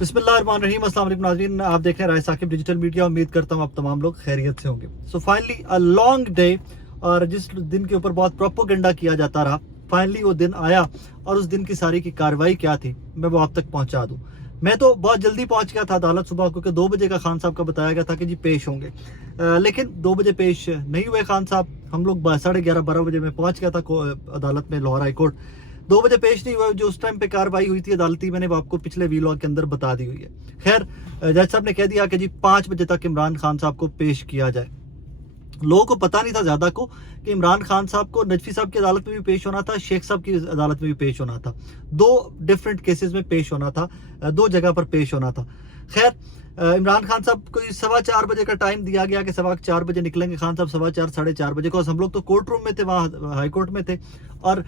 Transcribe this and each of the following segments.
बिस्मिल्लाहिर्रहमानिर्रहीम। अस्सलाम वालेकुम नाज़रीन, आप देख रहे हैं राय साकिब डिजिटल मीडिया। उम्मीद करता हूँ आप तमाम लोग खैरियत से होंगे। So finally a long day, और जिस दिन के ऊपर बहुत प्रोपोगेंडा किया जाता रहा, फाइनली वो दिन आया और उस दिन की सारी की कार्रवाई क्या थी मैं वो आप तक पहुंचा दूं। मैं तो बहुत जल्दी पहुंच गया था अदालत सुबह, क्योंकि 2 बजे का खान साहब का बताया गया था कि जी पेश होंगे, लेकिन 2 बजे पेश नहीं हुए खान साहब। हम लोग 11:30-12 बजे में पहुंच गया था अदालत में, लाहौर हाई कोर्ट। 2 बजे पेश नहीं हुआ। जो उस टाइम पे कार्रवाई हुई थी अदालती, मैंने आपको पिछले वीलॉग के अंदर बता दी हुई है। खैर, जज साहब ने कह दिया कि जी 5 बजे तक इमरान खान साहब को पेश किया जाए। लोगों को पता नहीं था ज्यादा को कि इमरान खान साहब को नजफी साहब की अदालत में भी पेश होना था, शेख साहब की अदालत में भी पेश होना था। 2 डिफरेंट केसेस में पेश होना था, 2 जगह पर पेश होना था। खैर, इमरान खान साहब को 4:15 बजे का टाइम दिया गया कि 4:15 बजे निकलेंगे खान साहब, 4:15 साढ़े 4 बजे को। हम लोग तो कोर्ट रूम में थे, वहाँ हाई कोर्ट में थे, और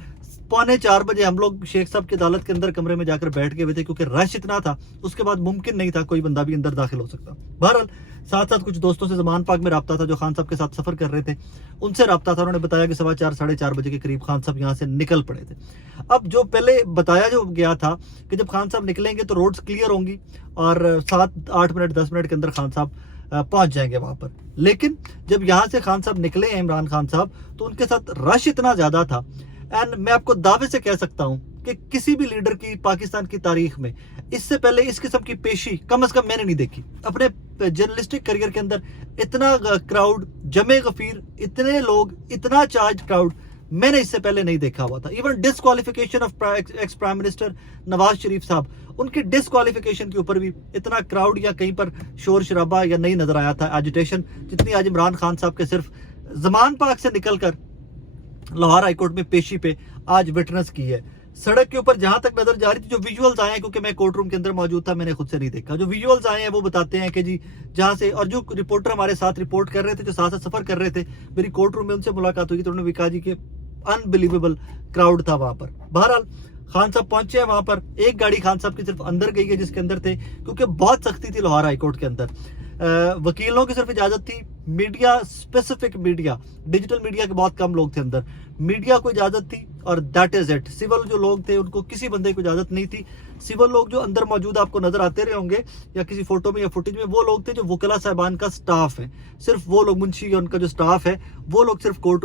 3:45 बजे हम लोग शेख साहब की अदालत के अंदर कमरे में जाकर बैठ गए हुए थे, क्योंकि रश इतना था उसके बाद मुमकिन नहीं था कोई बंदा भी अंदर दाखिल हो सकता। बहरहाल साथ साथ कुछ दोस्तों से ज़मान पाक में रब्ता था जो खान साहब के साथ सफर कर रहे थे, उनसे रब्ता था। उन्होंने बताया कि 4:15 साढ़े 4 बजे के करीब खान साहब यहाँ से निकल पड़े थे। अब जो पहले बताया जो गया था कि जब खान साहब निकलेंगे तो रोड्स क्लियर होंगी और 7-8 मिनट 10 मिनट के अंदर खान साहब पहुंच जाएंगे वहां पर। लेकिन जब यहाँ से खान साहब निकले हैं इमरान खान साहब, तो उनके साथ रश इतना ज्यादा था, एंड मैं आपको दावे से कह सकता हूं कि किसी भी लीडर की पाकिस्तान की तारीख में इससे पहले इस किस्म की पेशी कम से कम मैंने नहीं देखी अपने जर्नलिस्टिक करियर के अंदर। इतना क्राउड, जमे गफीर, इतने लोग, इतना चार्ज क्राउड मैंने इससे पहले नहीं देखा हुआ था। Even disqualification of ex prime minister Nawaz Sharif साहब, उनके डिसक्वालिफिकेशन के ऊपर भी इतना क्राउड या कहीं पर शोर शराबा या नहीं नजर आया था, एजिटेशन, जितनी आज इमरान खान साहब के सिर्फ ज़मान पाक से निकलकर लाहौर हाईकोर्ट में पेशी पे आज विटनेस की है। सड़क के ऊपर जहां तक नजर जा रही थी, जो विजुअल्स आए हैं, क्योंकि मैं कोर्ट रूम के अंदर मौजूद था, मैंने खुद से नहीं देखा, जो विजुअल्स आए हैं वो बताते हैं कि जी जहां से, और जो रिपोर्टर हमारे साथ रिपोर्ट कर रहे थे, जो साथ साथ सफर कर रहे थे, मेरी कोर्ट रूम में उनसे मुलाकात हुई तो उन्होंने भी कहा जी के अनबिलीवेबल क्राउड था वहां पर। बहरहाल खान साहब पहुंचे हैं वहां पर। एक गाड़ी खान साहब की सिर्फ अंदर गई है जिसके अंदर थे, क्योंकि बहुत सख्ती थी लाहौर हाईकोर्ट के अंदर। वकीलों की सिर्फ इजाजत थी, media, specific media, digital media के बहुत कम लोग थे अंदर, मीडिया को इजाजत थी, और दैट इज इट। सिविल जो लोग थे उनको किसी बंदे को इजाजत नहीं थी। सिविल लोग जो अंदर मौजूद आपको नजर आते रहे होंगे या किसी फोटो में या फुटेज में, वो लोग थे जो वकला साहबान का स्टाफ है, सिर्फ वो लोग, मुंशी या उनका जो स्टाफ है वो लोग सिर्फ कोर्ट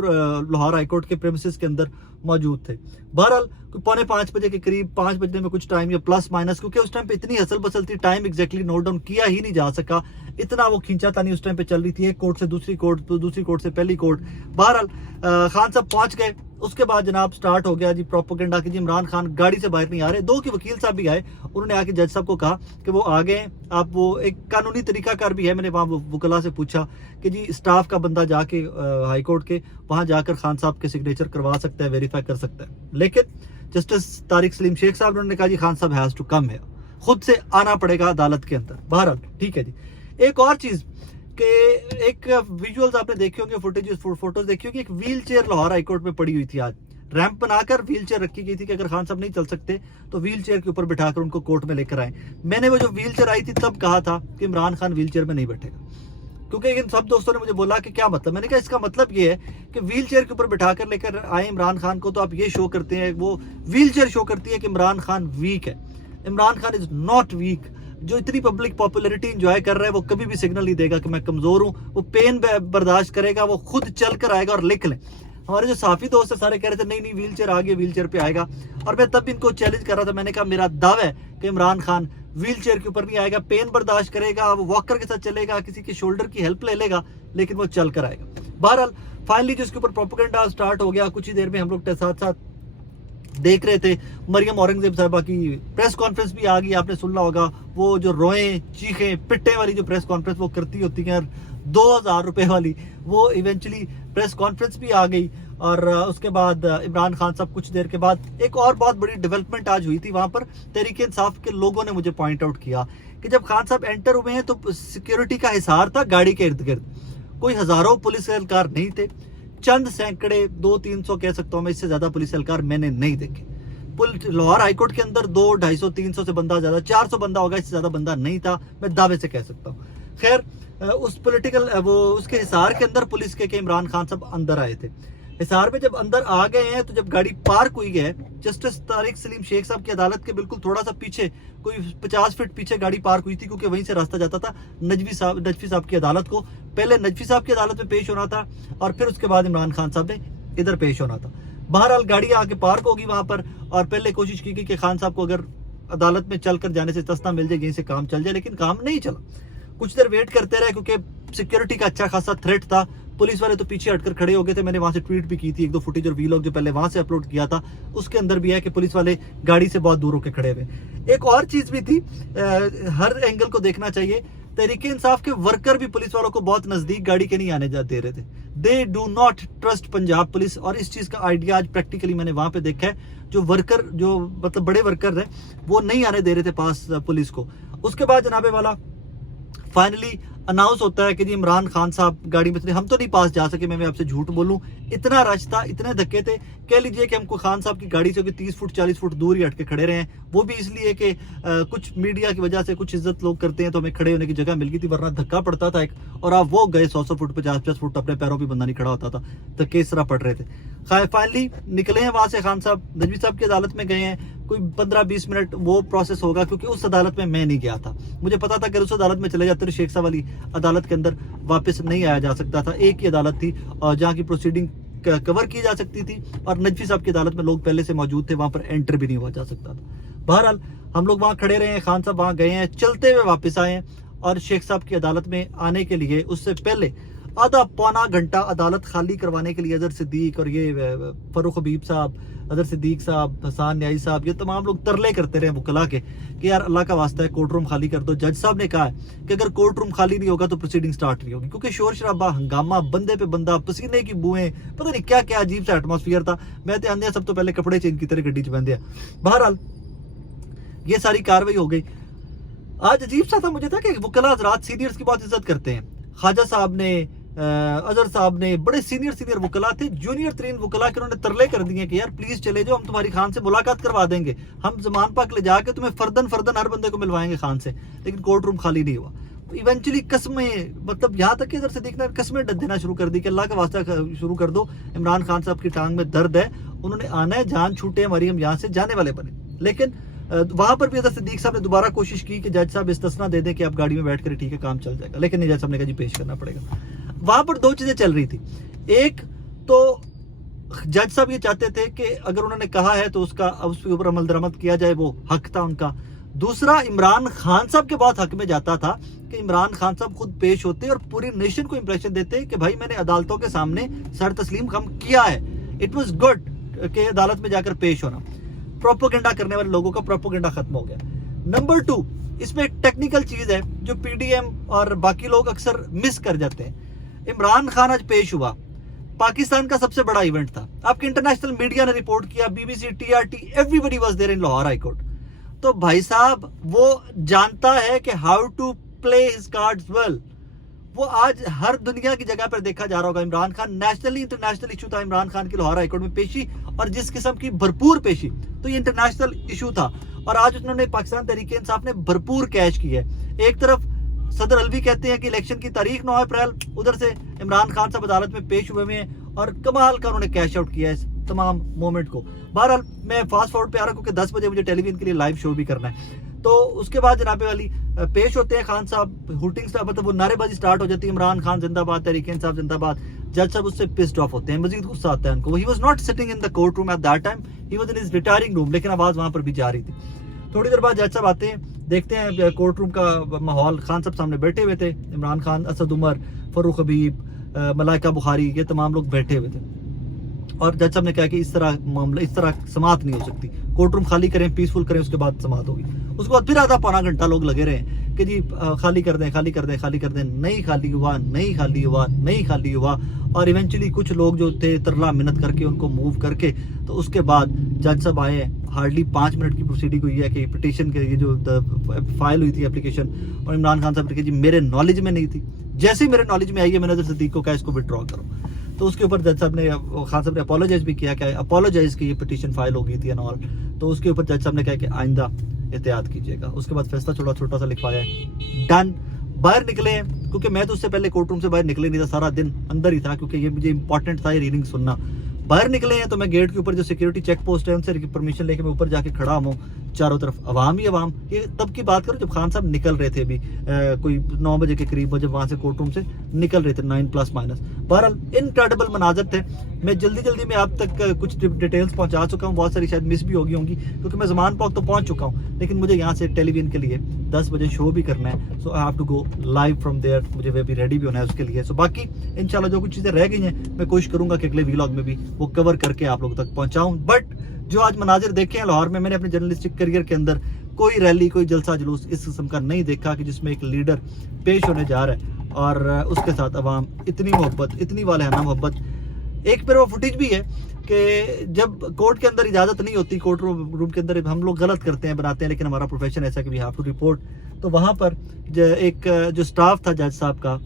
लाहौर हाईकोर्ट के प्रेमिसेस के अंदर मौजूद थे। बहरहाल 4:45 बजे के करीब, 5 बजने में कुछ टाइम या प्लस माइनस, क्योंकि उस टाइम पे इतनी हसल बसल थी, टाइम एग्जैक्टली नोट डाउन किया ही नहीं जा सका, इतना वो खींचातानी उस टाइम पे चल रही थी, एक कोर्ट से दूसरी कोर्ट, तो दूसरी कोर्ट से पहली कोर्ट। बहरहाल खान साहब पहुंच गए। उसके बाद जनाब स्टार्ट हो गया जी प्रोपेगेंडा कि जी इमरान खान गाड़ी से बाहर नहीं आ रहे। 2 के वकील साहब भी आए, उन्होंने आके जज साहब को कहा कि वो आ गए, आप वो एक कानूनी तरीकाकार भी है, मैंने वहाँ वकला से पूछा कि जी स्टाफ का बंदा जाके हाई कोर्ट के वहां जाकर खान साहब के सिग्नेचर करवा सकता है, वेरीफाई कर सकता है। लेकिन जस्टिस तारिक सलीम शेख साहब उन्होंने कहा जी खान साहब हैज टू कम है, खुद से आना पड़ेगा अदालत के अंदर। बहरहाल ठीक है जी। एक और चीज कि एक विजुअल्स आपने देखे होंगे, फुटेज, फोटोज देखी होगी, एक व्हील चेयर लाहौर हाईकोर्ट में पड़ी हुई थी। आज रैंप बनाकर व्हील चेयर रखी गई थी कि अगर खान साहब नहीं चल सकते तो व्हील चेयर के ऊपर बिठाकर उनको कोर्ट में लेकर आए। मैंने वो जो व्हील चेयर आई थी तब कहा था कि इमरान खान व्हील चेयर में नहीं बैठेगा, क्योंकि इन सब दोस्तों ने मुझे बोला कि क्या मतलब। मैंने कहा इसका मतलब ये है कि व्हील चेयर के ऊपर बिठाकर लेकर आए इमरान खान को, तो आप ये शो करते हैं, वो व्हील चेयर शो करती है कि इमरान खान वीक है। Imran Khan is not weak. जो इतनी पब्लिक पॉपुलैरिटी एंजॉय कर रहा है वो कभी भी सिग्नल नहीं देगा कि मैं कमजोर हूं। वो पेन बर्दाश्त करेगा, वो खुद चल कर आएगा। और लिख लें, हमारे जो साफी दोस्त है सारे कह रहे थे नहीं नहीं व्हील चेयर आ गई, व्हील चेयर पे आएगा, और मैं तब इनको चैलेंज कर रहा था। मैंने कहा मेरा दावा है कि इमरान खान व्हील चेयर के ऊपर नहीं आएगा, पेन बर्दाश्त करेगा, वो वॉकर के साथ चलेगा, किसी के शोल्डर की हेल्प ले लेगा, लेकिन वो चल कर आएगा। बहरहाल फाइनली जिसके ऊपर प्रोपेगेंडा स्टार्ट हो गया, कुछ ही देर में हम लोग साथ साथ देख रहे थे मरियम औरंगजेब साहबा की प्रेस कॉन्फ्रेंस भी आ गई। आपने सुना होगा वो जो रोए चीखे पिट्टे वाली जो प्रेस कॉन्फ्रेंस वो करती होती है 2000 रुपए वाली, वो इवेंचुअली प्रेस कॉन्फ्रेंस भी आ गई। और उसके बाद इमरान खान साहब कुछ देर के बाद, एक और बहुत बड़ी डेवलपमेंट आज हुई थी वहां पर, तहरीक इंसाफ के लोगों ने मुझे पॉइंट आउट किया कि जब खान साहब एंटर हुए हैं तो सिक्योरिटी का हिसार था गाड़ी के इर्द गिर्द, कोई हजारों पुलिस एहलकार नहीं थे, चंद सैकड़े, 200-300 कह सकता हूं मैं, इससे ज्यादा पुलिस एहलकार मैंने नहीं देखे। लाहौर हाईकोर्ट के अंदर 200-250-300 से बंदा ज्यादा, 400 बंदा होगा, इससे ज्यादा बंदा नहीं था, मैं दावे से कह सकता हूँ। खैर, उस पॉलिटिकल वो उसके हिसार के अंदर पुलिस के इमरान खान साहब अंदर आए थे। हिसार में जब अंदर आ गए हैं तो जब गाड़ी पार्क हुई है, जस्टिस तारिक सलीम शेख साहब की अदालत के बिल्कुल थोड़ा सा पीछे, कोई 50 फीट पीछे गाड़ी पार्क हुई थी, क्योंकि वहीं से रास्ता जाता था नजफी साहब की अदालत को। पहले नजफी साहब की अदालत में पेश होना था और फिर उसके बाद इमरान खान साहब ने इधर पेश होना था। बहरहाल गाड़ी आके पार्क होगी वहां पर, और पहले कोशिश की गई कि खान साहब को अगर अदालत में चलकर जाने से तस्ना मिल जाए, यहीं से काम चल जाए, लेकिन काम नहीं चला। कुछ देर वेट करते रहे क्योंकि सिक्योरिटी का अच्छा खासा थ्रेट था। पुलिस वाले तो पीछे हटकर खड़े हो गए थे। मैंने वहां से ट्वीट भी की थी, 1-2 फुटेज और वीलॉग जो पहले वहां से अपलोड किया था, उसके अंदर भी है कि पुलिस वाले गाड़ी से बहुत दूर होकर खड़े हुए। एक और चीज भी थी, हर एंगल को देखना चाहिए। तहरीक इंसाफ के वर्कर भी पुलिस वालों को बहुत नजदीक गाड़ी के नहीं आने दे रहे थे। They do not trust Punjab police, और इस चीज का आइडिया आज प्रैक्टिकली मैंने वहां पे देखा है। जो वर्कर, जो मतलब बड़े वर्कर है, वो नहीं आने दे रहे थे पास पुलिस को। उसके बाद जनाबे वाला फाइनली अनाउंस होता है कि जी इमरान खान साहब गाड़ी में थे। हम तो नहीं पास जा सके, मैं आपसे झूठ बोलूं, इतना रश था, इतने धक्के थे। कह लीजिए कि हमको खान साहब की गाड़ी से 30 फुट 40 फुट दूर ही हट के खड़े रहे हैं। वो भी इसलिए कि कुछ मीडिया की वजह से कुछ इज्जत लोग करते हैं, तो हमें खड़े होने की जगह मिल गई थी, वरना धक्का पड़ता था एक, और आप वो गए 100 फुट 50 फुट, अपने पैरों पर बंदा नहीं खड़ा होता था, धक्के इस तरह पड़ रहे थे। फाइनली निकले हैं वहां से, खान साहब नजवी साहब की अदालत में गए हैं। कोई 15-20 मिनट वो प्रोसेस होगा, क्योंकि उस अदालत में मैं नहीं गया था। मुझे पता था कि उस अदालत में चले जाते तो शेख साहब वाली अदालत के अंदर वापस नहीं आया जा सकता था। एक ही अदालत थी जहाँ की प्रोसीडिंग कवर की जा सकती थी, और नजवी साहब की अदालत में लोग पहले से मौजूद थे, वहां पर एंटर भी नहीं हुआ जा सकता था। बहरहाल हम लोग वहां खड़े रहे हैं, खान साहब वहां गए हैं, चलते हुए वापस आए हैं, और शेख साहब की अदालत में आने के लिए उससे पहले आधा पौना घंटा अदालत खाली करवाने के लिए अजहर सिद्दीक और ये फरूख हबीब साहब, अजहर सिद्दीक साहब, हसान न्याई साहब, ये तमाम लोग तरले करते रहे वकला के कि यार अल्लाह का वास्ता है कोर्ट रूम खाली कर दो। जज साहब ने कहा है कि अगर कोर्ट रूम खाली नहीं होगा तो प्रोसीडिंग स्टार्ट नहीं होगी, क्योंकि शोर शराबा, हंगामा, बंदे पे बंदा, पसीने की बुएं, पता नहीं क्या क्या अजीब सा एटमॉस्फेयर था। मैं तो आंदे सब तो पहले कपड़े चेंज की तरह गड्डी च बंदे। बहरहाल ये सारी कार्रवाई हो गई। आज अजीब सा था मुझे था कि वकला हजरात सीनियर्स की बहुत इज्जत करते हैं। ख्वाजा साहब ने, अजहर साहब ने, बड़े सीनियर वकला थे, जूनियर तरीन वकला के उन्होंने तरले कर दिए कि यार प्लीज चले जाओ, हम तुम्हारी खान से मुलाकात करवा देंगे, हम जमान पाक ले जाके तुम्हें फर्दन हर बंदे को मिलवाएंगे खान से। लेकिन कोर्ट रूम खाली नहीं हुआ। इवेंचुअली कस्में, मतलब यहाँ तक कि अजहर सिद्दीक ने कस्में देना शुरू कर दी कि अल्लाह का वास्ता शुरू कर दो, इमरान खान साहब की टांग में दर्द है, उन्होंने आना है, जान छूटे हमारी, हम यहाँ से जाने वाले बने। लेकिन वहां पर भी अजहर सिद्दीक साहब ने दोबारा कोशिश की कि जज साहब इस्तिस्ना दे दें कि आप गाड़ी में बैठ कर ठीक है काम चल जाएगा, लेकिन जज साहब ने कहा जी पेश करना पड़ेगा। वहां पर दो चीजें चल रही थी। एक तो जज साहब ये चाहते थे कि अगर उन्होंने कहा है तो उसके ऊपर अमल दरामद किया जाए, वो हक था उनका। दूसरा, इमरान खान साहब के बहुत हक में जाता था कि इमरान खान साहब खुद पेश होते और पूरी नेशन को इंप्रेशन देते कि भाई मैंने अदालतों के सामने सर तस्लीम कम किया है, इट वाज गुड कि अदालत में जाकर पेश होना। प्रोपोगेंडा करने वाले लोगों का प्रोपोगेंडा खत्म हो गया। नंबर 2, इसमें एक टेक्निकल चीज है जो पीडीएम और बाकी लोग अक्सर मिस कर जाते हैं। इमरान खान आज पेश हुआ, पाकिस्तान का सबसे बड़ा इवेंट था, आपके इंटरनेशनल मीडिया ने रिपोर्ट किया, BBC, TRT, everybody was there in Lahore high court. तो भाई साहब वो जानता है कि how to play his cards well. वो आज हर दुनिया की जगह पर देखा जा रहा होगा। Imran Khan nationally international issue था, इमरान खान की लाहौर हाई कोर्ट में पेशी, और जिस किस्म की भरपूर पेशी, तो ये इंटरनेशनल इशू था। और आज उन्होंने पाकिस्तान तहरीक इंसाफ ने भरपूर कैश की है। एक तरफ सदर अलवी कहते हैं कि इलेक्शन की तारीख 9 अप्रैल, उधर से इमरान खान साहब अदालत में पेश हुए हैं और कमाल का उन्होंने कैश आउट किया है इस तमाम मोमेंट को। बहरहाल मैं फास्ट फॉरवर्ड पे आ रहा हूँ क्योंकि 10 बजे मुझे टेलीविजन के लिए लाइव शो भी करना है। तो उसके बाद जनाबे वाली पेश होते हैं खान साहब, हुटिंग साहब, मतलब वो नारेबाजी स्टार्ट हो जाती है, इमरान खान जिंदाबाद, तहरीक इंसाफ जिंदाबाद। जज साहब उससे पिस्ड ऑफ होते हैं, मजीद गुस्सा आता है उनको। He was not sitting in the court room at that time, he was in his retiring room, लेकिन आवाज वहां पर भी जा रही थी। थोड़ी देर बाद जज साहब आते हैं, देखते हैं कोर्ट रूम का माहौल, खान साहब सामने बैठे हुए थे, इमरान खान, असद उमर, फरूख हबीब, मलाइका बुखारी, ये तमाम लोग बैठे हुए थे। और जज साहब ने कहा कि इस तरह मामला, इस तरह समात नहीं हो सकती, कोर्ट रूम खाली करें, पीसफुल करें, उसके बाद समात होगी। उसके बाद फिर आधा पौना घंटा लोग लगे रहे कि जी खाली कर दें, खाली कर दें, खाली कर दें, नहीं खाली हुआ, नहीं खाली हुआ, नहीं खाली हुआ। और इवेंचुअली कुछ लोग जो थे तरला मिन्नत करके उनको मूव करके, तो उसके बाद जज साहब आए। हार्डली 5 मिनट की प्रोसीडिंग हुई है कि पिटीशन के ये जो फाइल हुई थी एप्लीकेशन, और इमरान खान साहब ने कहा जी मेरे नॉलेज में नहीं थी, जैसे ही मेरे नॉलेज में आई है मैंने अजहर सिद्दीक को कहा इसको विड्रॉ करो। तो उसके ऊपर जज साहब ने, खान साहब ने अपोलोजाइज भी किया कि अपोलोजाइज की ये पिटीशन फाइल हो गई थी एंड ऑल। तो उसके ऊपर जज साहब ने कहा कि आइंदा एहतियात कीजिएगा। उसके बाद फैसला छोटा सा लिखवाया, डन। बाहर निकले, क्योंकि मैं तो उससे पहले कोर्ट रूम से बाहर निकले नहीं था, सारा दिन अंदर ही था, क्योंकि ये मुझे इंपॉर्टेंट था ये रीडिंग सुनना। باہر نکلے ہیں تو میں گیٹ کے اوپر جو سیکورٹی چیک پوسٹ ہے ان سے پرمیشن لے کے میں اوپر جا کے کھڑا ہوں, چاروں طرف عوام ہی عوام. یہ تب کی بات کرو جب خان صاحب نکل رہے تھے, ابھی کوئی 9 بجے کے قریب جب وہاں سے کورٹ روم سے نکل رہے تھے, 9+-. بہرحال انکریڈیبل مناظر تھے. میں جلدی میں آپ تک کچھ ڈیٹیلز پہنچا چکا ہوں, بہت ساری شاید مس بھی ہوگی ہوں گی کیونکہ میں زمان پاک تو پہنچ چکا ہوں, لیکن مجھے یہاں سے ٹیلی ویژن کے لیے 10 بجے شو بھی کرنا ہے. So I have to go live from there, مجھے بھی ریڈی بھی ہونا ہے اس کے لیے. سو باقی انشاءاللہ جو کچھ چیزیں رہ گئی ہیں میں کوشش کروں گا کہ اگلے ویلاگ میں بھی وہ کور کر کے آپ لوگوں تک پہنچاؤں. بٹ جو آج مناظر دیکھے ہیں لاہور میں, میں نے اپنے جرنلسٹک کریئر کے اندر کوئی ریلی, کوئی جلسہ جلوس اس قسم کا نہیں دیکھا کہ جس میں ایک لیڈر پیش ہونے جا رہا ہے اور اس کے ساتھ عوام اتنی محبت, اتنی والہانہ محبت. ایک پھر وہ فوٹیج بھی ہے کہ جب کورٹ کے اندر اجازت نہیں ہوتی, کورٹ روم کے اندر ہم لوگ غلط کرتے ہیں, بناتے ہیں, لیکن ہمارا پروفیشن ایسا کہ وی ہیو ٹو رپورٹ. تو وہاں پر ایک جو سٹاف تھا جج صاحب کا,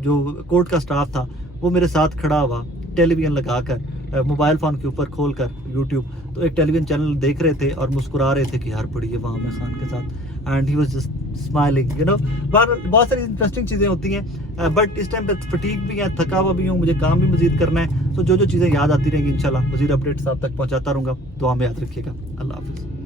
جو کورٹ کا سٹاف تھا, وہ میرے ساتھ کھڑا ہوا ٹیلی ویژن لگا کر, موبائل فون کے اوپر کھول کر یوٹیوب, تو ایک ٹیلی ویژن چینل دیکھ رہے تھے اور مسکرا رہے تھے کہ یار بڑی ہے وہاں میں خان کے ساتھ, and he was just smiling, بہت ساری انٹرسٹنگ چیزیں ہوتی ہیں. بٹ اس ٹائم پہ فٹیگ بھی ہے, تھکا ہوا بھی ہوں, مجھے کام بھی مزید کرنا ہے. تو جو چیزیں یاد آتی رہیں گی انشاءاللہ مزید اپڈیٹس آپ تک پہنچاتا رہوں گا. دعا میں یاد رکھیے گا. اللہ حافظ.